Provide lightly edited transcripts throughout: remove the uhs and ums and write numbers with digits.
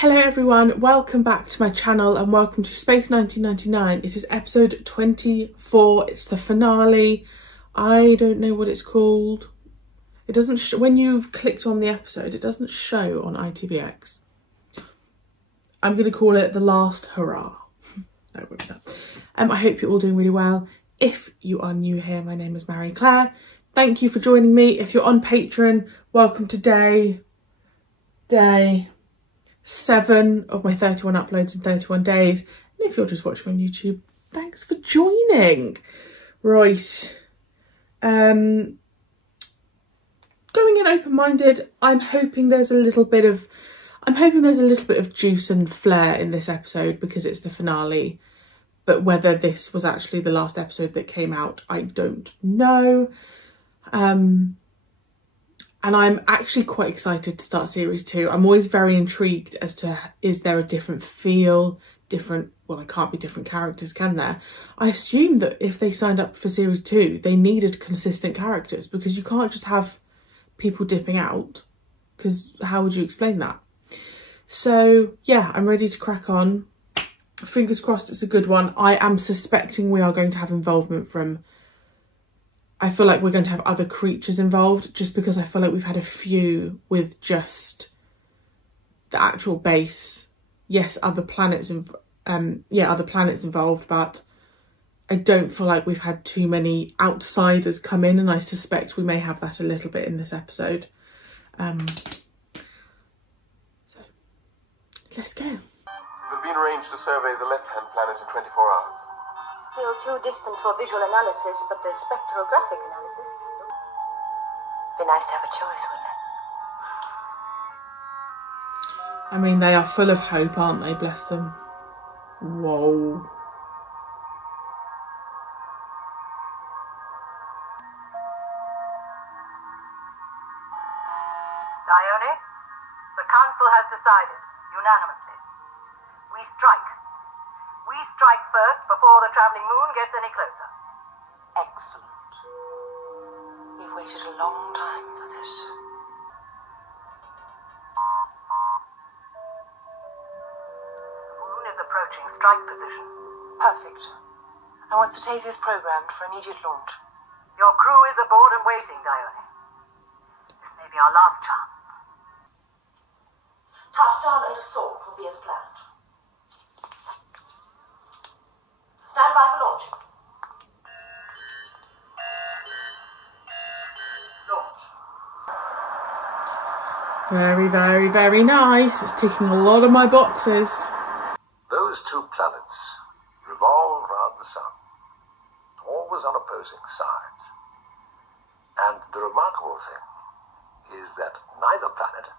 Hello everyone, welcome back to my channel and welcome to Space 1999. It is episode 24, it's the finale. I don't know what it's called. It doesn't when you've clicked on the episode, it doesn't show on ITVX. I'm going to call it The Last Hurrah. No, it won't be that. I hope you're all doing really well. If you are new here, my name is Marie-Clare. Thank you for joining me. If you're on Patreon, welcome to day 7 of my 31 uploads in 31 days. And if you're just watching on YouTube, thanks for joining. Right. Going in open-minded, I'm hoping there's a little bit of juice and flair in this episode because it's the finale. But whether this was actually the last episode that came out, I don't know. And I'm actually quite excited to start series 2. I'm always very intrigued as to, is there a different feel, well, there can't be different characters, can there? I assume that if they signed up for series 2, they needed consistent characters because you can't just have people dipping out, because how would you explain that? So yeah, I'm ready to crack on. Fingers crossed it's a good one. I am suspecting we are going to have involvement from, I feel like we're going to have other creatures involved just because I feel like we've had a few with just the actual base. Yes, other planets involved, but I don't feel like we've had too many outsiders come in, and I suspect we may have that a little bit in this episode. So let's go. We've been arranged to survey the left-hand planet in 24 hours. Still too distant for visual analysis, but the spectrographic analysis. Be nice to have a choice, wouldn't it? I mean, they are full of hope, aren't they? Bless them. Whoa. Dione, the Council has decided, unanimously. We strike. We strike first before the travelling moon gets any closer. Excellent. We've waited a long time for this. The moon is approaching strike position. Perfect. I want Cetasius programmed for immediate launch. Your crew is aboard and waiting, Dione. This may be our last chance. Touchdown and assault will be as planned. Stand by for launch. Launch. Very, very, very nice. It's ticking a lot of my boxes. Those two planets revolve round the sun, always on opposing sides. And the remarkable thing is that neither planet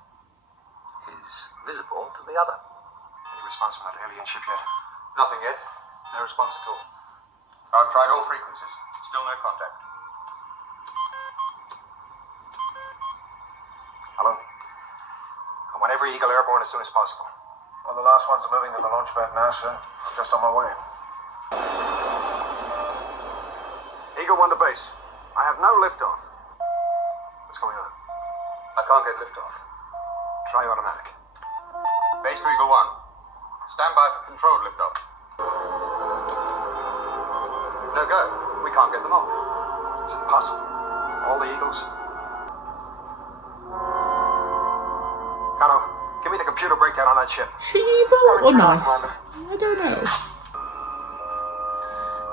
is visible to the other. Any response from that alien ship yet? Nothing yet. No response at all. I've tried all frequencies. Still no contact. Alan, I want every Eagle airborne as soon as possible. Well, the last ones are moving to the launch pad now, sir. I'm just on my way. Eagle 1 to base. I have no liftoff. What's going on? I can't get liftoff. Try automatic. Base to Eagle 1. Stand by for controlled liftoff. No go. We can't get them off. It's impossible. All the Eagles. Cano, give me the computer breakdown on that ship. She evil or nice? I don't know.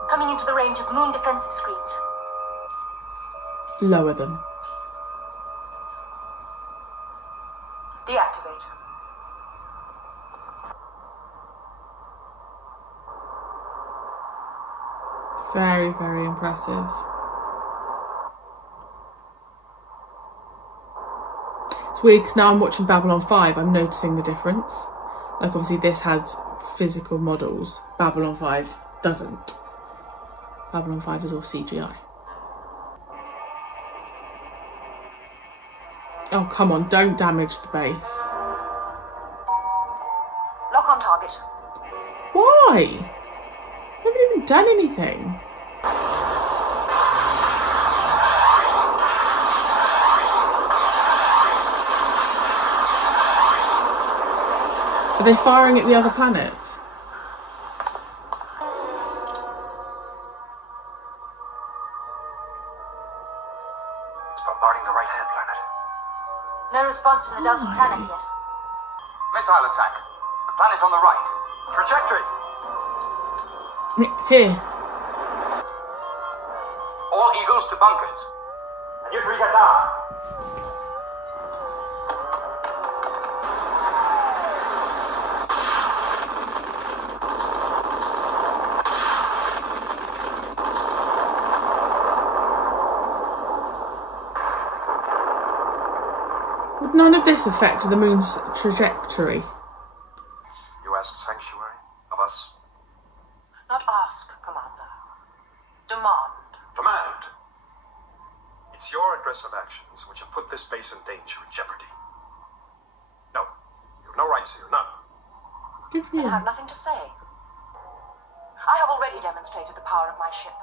Coming into the range of moon defensive screens. Lower them. Deactivate. Very, very impressive. It's weird because now I'm watching Babylon 5, I'm noticing the difference. Like obviously this has physical models, Babylon 5 doesn't. Babylon 5 is all CGI. Oh, come on, don't damage the base. Lock on target. Why? I haven't even done anything. Are they firing at the other planet? It's bombarding the right-hand planet. No response from the Delta planet yet. Missile attack. The planet on the right. Trajectory! Here. All Eagles to bunkers. And you three get down. Would none of this affect the moon's trajectory? You ask sanctuary of us? Not ask, Commander. Demand. Demand. It's your aggressive actions which have put this base in danger and jeopardy. No. You have no rights here, none. Good for you. I have nothing to say. I have already demonstrated the power of my ship.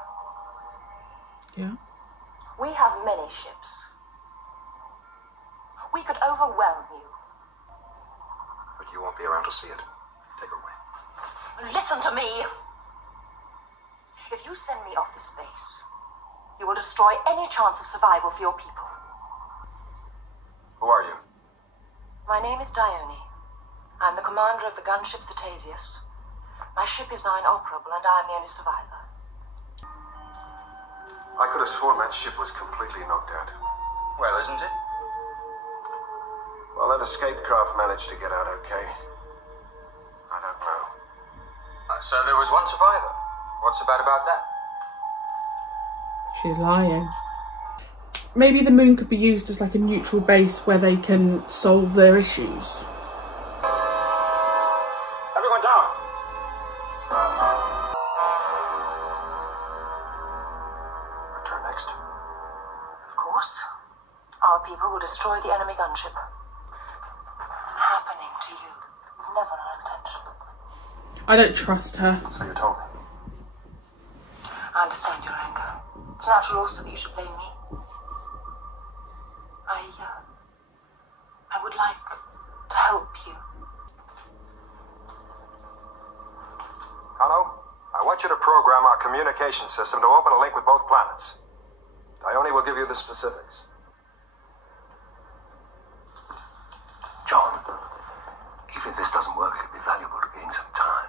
Yeah. We have many ships. We could overwhelm you. But you won't be around to see it. Take her away. Listen to me! If you send me off this base, you will destroy any chance of survival for your people. Who are you? My name is Dione. I'm the commander of the gunship Cetasius. My ship is now inoperable, and I'm the only survivor. I could have sworn that ship was completely knocked out. Well, isn't it? Well, that escape craft managed to get out okay. I don't know. So there was one survivor. What's so bad about that? She's lying. Maybe the moon could be used as like a neutral base where they can solve their issues. Everyone down! Return next. Of course, our people will destroy the enemy gunship. Happening to you was never our intention. I don't trust her. So you told me. I understand your anger. It's natural also that you should blame me. I would like to help you. Kano, I want you to program our communication system to open a link with both planets. Dione will give you the specifics. John, even if this doesn't work, it'll be valuable to gain some time.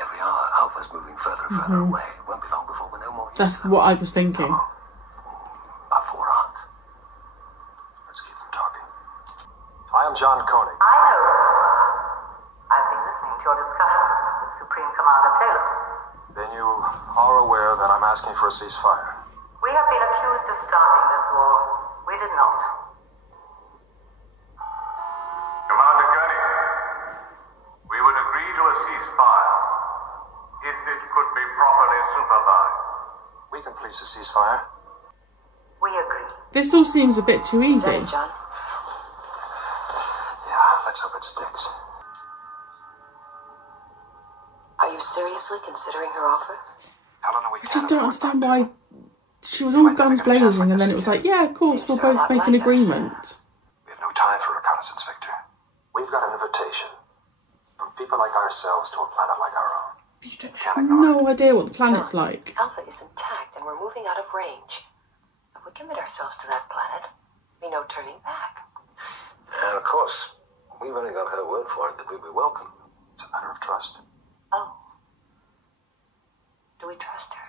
Every hour, Alpha's moving further and further away. It won't be long before we know more. That's what I was thinking. About 4 hours. Let's keep them talking. I am John Koenig. I know. I've been listening to your discussions with Supreme Commander Talos. Then you are aware that I'm asking for a ceasefire. We have been accused of starting this war. We did not. Commander Koenig, we would agree to a ceasefire if it could be properly supervised. We can please a ceasefire. We agree. This all seems a bit too easy. Then, John. Yeah, let's hope it sticks. Are you seriously considering her offer? Helena, we I just don't understand why she was all Might not guns make a chance blazing like and then this it was again. like, yeah, of course, we'll both make an agreement. We have no time for reconnaissance, Victor. We've got an invitation from people like ourselves to a planet like our own. You don't Can't have ignore no idea what the planet's John, like. Alpha is intact and we're moving out of range. If we commit ourselves to that planet, there'll be no turning back. And of course, we've only got her word for it that we'll be welcome. It's a matter of trust. Oh. Do we trust her?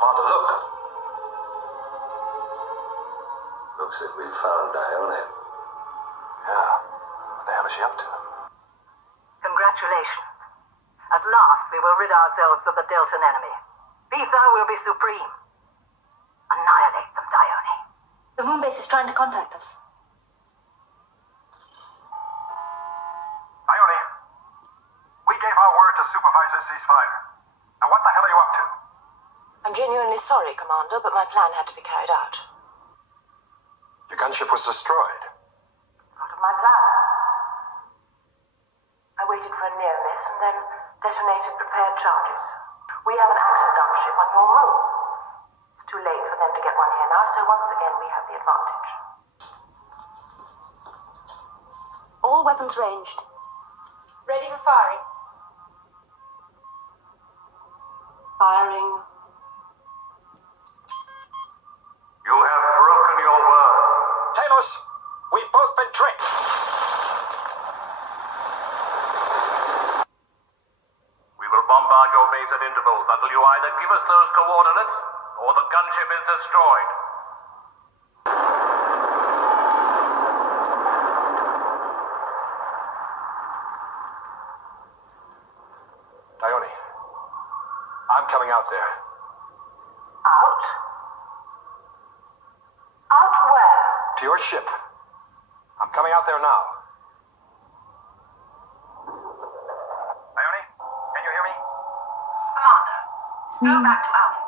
Wanda, look. Looks like we've found Dione. Yeah. What the hell is she up to? Congratulations. At last we will rid ourselves of the Deltan enemy. Visa will be supreme. Annihilate them, Dione. The moon base is trying to contact us. Ione, we gave our word to supervise this ceasefire. Now what the hell are you up to? I'm genuinely genuinely sorry, Commander, but my plan had to be carried out. Your gunship was destroyed. Part of my plan. I waited for a near miss and then detonated prepared charges. We have an active gunship on your moon. It's too late for them to get one here now, so once again we have the advantage. All weapons ranged. Ready for firing. Firing. You have broken your word. Talos, we've both been tricked. We will bombard your base at intervals until you either give us those coordinates or the gunship is destroyed. Dione, I'm coming out there. Out? Out where? To your ship. I'm coming out there now. Dione, can you hear me? Commander, go back to Alpha.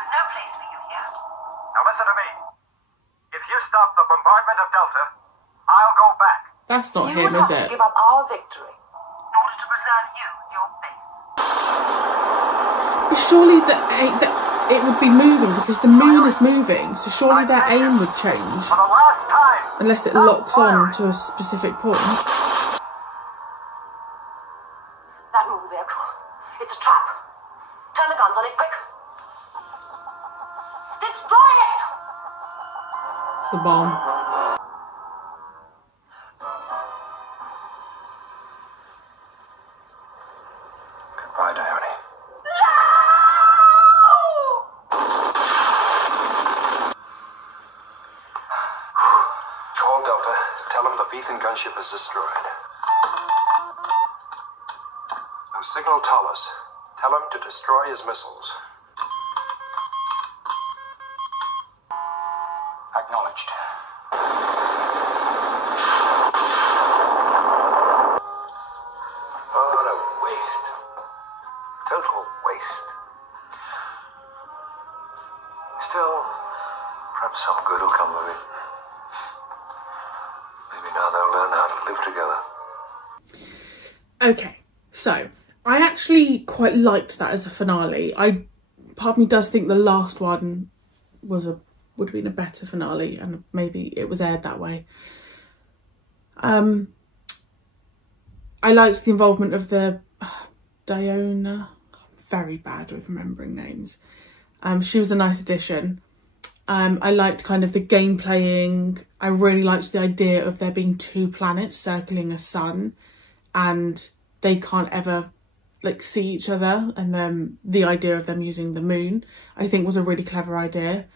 There's no place for you here. Now listen to me. If you stop the bombardment of Delta, I'll go back. That's not You him, would is have to it? give up our victory. In order to preserve you and your base. But surely it would be moving because the moon is moving, so surely their aim would change For the last time, unless it locks on to a specific point. That moon vehicle. It's a trap. Turn the guns on it, quick. Destroy it! It's the bomb. Goodbye, Dione. Call Delta. Tell him the Beacon gunship is destroyed. Now signal Talos. Tell him to destroy his missiles. Acknowledged. What a waste. Total waste. Still, perhaps some good will come of it. Maybe now they'll learn how to live together. Okay, so I actually quite liked that as a finale. Part of me does think the last one would have been a better finale, and maybe it was aired that way. I liked the involvement of the Diona. Very bad with remembering names. She was a nice addition. I liked kind of the game playing. I really liked the idea of there being two planets circling a sun and they can't ever like see each other, and then the idea of them using the moon I think was a really clever idea.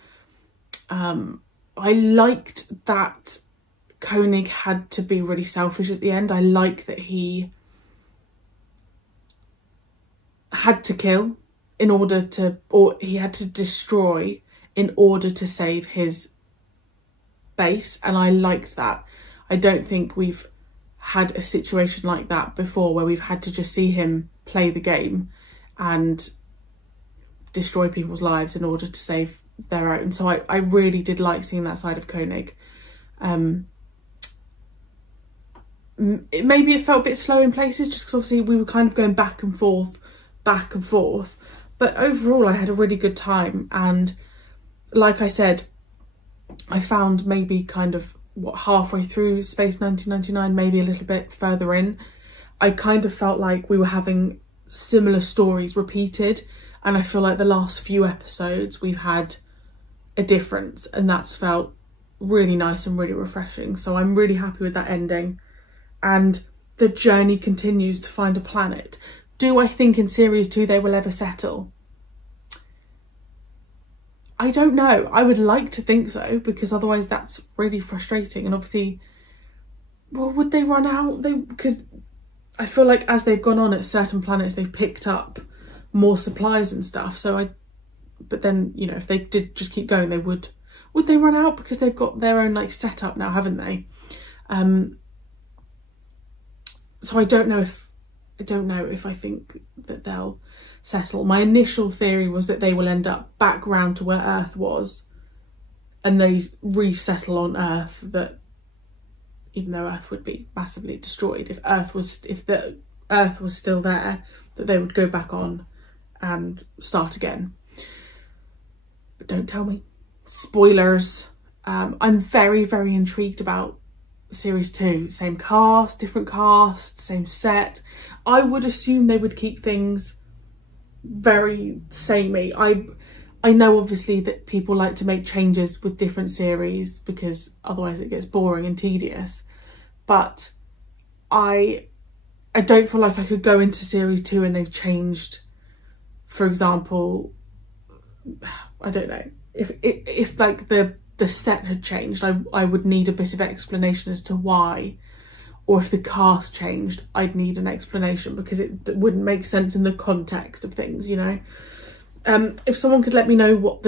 I liked that Koenig had to be really selfish at the end. I like that he had to kill in order to, or he had to destroy in order to save his base, and I liked that. I don't think we've had a situation like that before where we've had to just see him play the game and destroy people's lives in order to save their own. So I really did like seeing that side of Koenig. Maybe it felt a bit slow in places just because obviously we were kind of going back and forth, but overall I had a really good time. And like I said, I found maybe kind of halfway through Space 1999, maybe a little bit further in, I kind of felt like we were having similar stories repeated, and I feel like the last few episodes we've had a difference, and that's felt really nice and really refreshing. So I'm really happy with that ending, and the journey continues to find a planet. Do I think in series 2 they will ever settle? I don't know. I would like to think so, because otherwise that's really frustrating. And obviously, well, would they run out? Because I feel like as they've gone on at certain planets, they've picked up more supplies and stuff. So but then, you know, if they did just keep going, they would they run out? Because they've got their own like setup now, haven't they? So I don't know if I think that they'll settle. My initial theory was that they will end up back round to where Earth was and they resettle on Earth, that even though Earth would be massively destroyed, if the Earth was still there, that they would go back on and start again. But don't tell me. Spoilers. I'm very, very intrigued about series 2. Same cast, different cast, same set. I would assume they would keep things very samey. I know obviously that people like to make changes with different series because otherwise it gets boring and tedious. But I don't feel like I could go into series 2 and they've changed, for example, I don't know, if like the set had changed, I would need a bit of explanation as to why. Or if the cast changed, I'd need an explanation because it wouldn't make sense in the context of things, you know. If someone could let me know what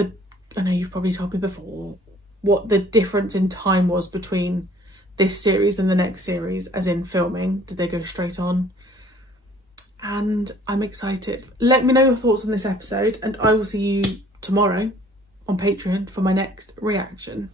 I know you've probably told me before, what the difference in time was between this series and the next series, as in filming. Did they go straight on? And I'm excited. Let me know your thoughts on this episode and I will see you tomorrow on Patreon for my next reaction.